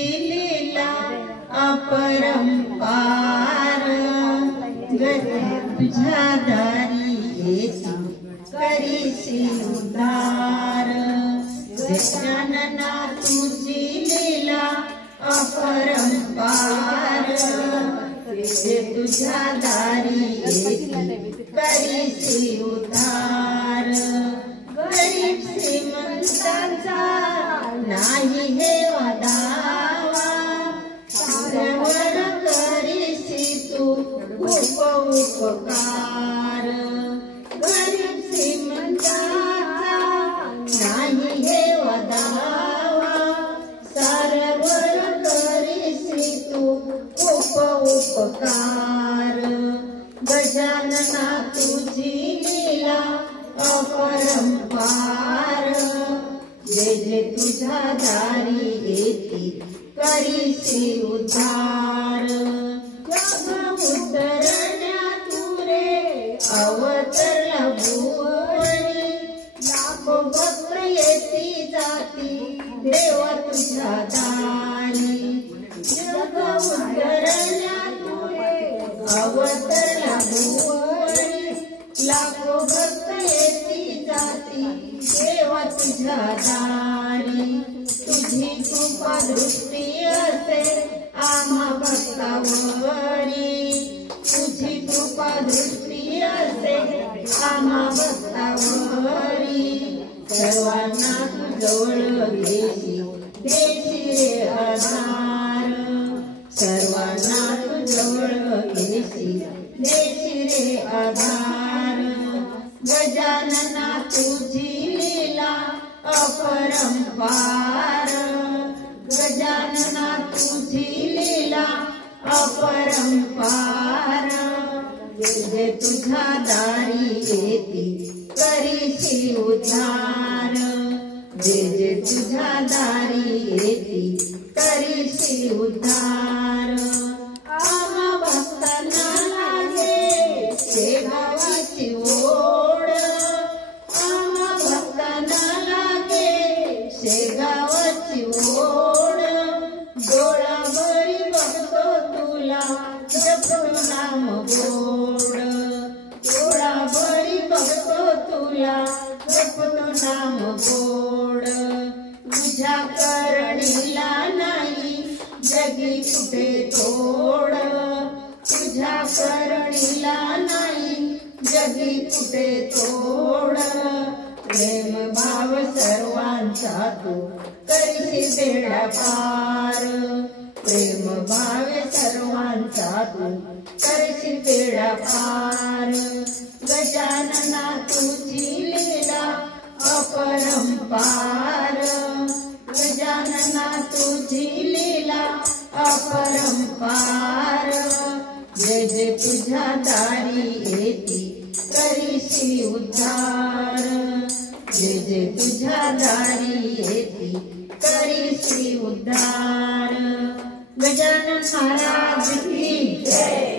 लीला अपरंपार तुझ्या दारी येती करीसी उद्धार। गजानना तुझी लीला अपरंपार तुझ्या दारी येती करीसी उद्धार। गरीब श्रीमंतांचा नाही हे वदावा साऱ्यावर करीसी तू खूप उपकार। गरीब श्रीमंतांचा नाही हे वदावा साऱ्यावर करीसी तू खूप उपकार। गजानना तुझी लीला अपरंपार जे जे तुझ्या दारी येती करीसी उद्धार। जग उतरण्या तुरे अवतरला भुवनी लाखो भक्त येती जाती देवा तुझ्या दारी। जग उतरण्या तुरे अवतरला भुवनी लाखो भक्त येती जाती देवा तुझ्या दारी। तुझी कृपा दृष्टी असे आम्हा भक्तावरी तुझी कृपा दृष्टी असे आम्हा भक्तावरी। सर्वांना तुझवळ घेशी देशी रे आधार सर्वांना तुझवळ घेशी देशी रे आधार। गजानना तुझी लीला अपरंपार गजानना तुझी लीला अपरंपार जे तुझ्या दारी येती करीसी उद्धार। जे जे तुझ्या दारी येती करीसी उद्धार। आम्हा भक्तांना लागे शेगावाची ओढ आम्हा भक्तांना लागे शेगावाची ओढ। डोळाभरी बघतो तुला जपतो नाम गोड डोळाभरी बघतो तुला जपतो नाम गोड। तुझ्या करणीला नाही जगी कुठे तोड तुझ्या करणीला नाही जगी कुठे तोड। प्रेम भाव सर्वांचा तू करीसी बेडा पार प्रेम भाव सर्वांचा तू करीसी बेडा पार। गजानना तुझी लीला अपरंपार गजानना तुझी लीला अपरंपार जे जे तुझ्या दारी येती करीसी उद्धार। जे जे तुझ्या दारी येती करीसी उद्धार। गजानन महाराज की जय।